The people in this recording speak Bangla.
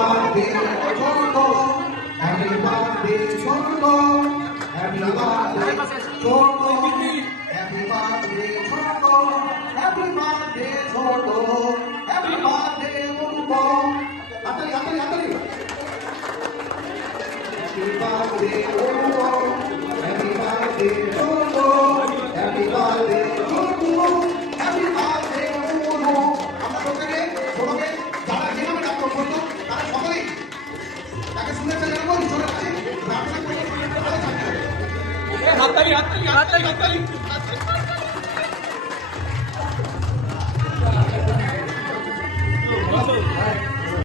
birthday, Chondo. Happy birthday, Chondo. Happy birthday, Chondo. Happy birthday, Chondo. Happy birthday, Chondo. Happy birthday, Chondo. Happy birthday, Chondo. Happy birthday, Chondo. Happy birthday, Chondo. Happy birthday, Chondo. আমরা প্রত্যেকে ছোটকে যারা যেভাবে ডাক্তার করতো তারা সকলেই তাকে শুনেছে জানবো ঈশ্বরের কাছে প্রার্থনা করতে ভালো থাকবে। হাততালি হাততালি হাততালি হাততালি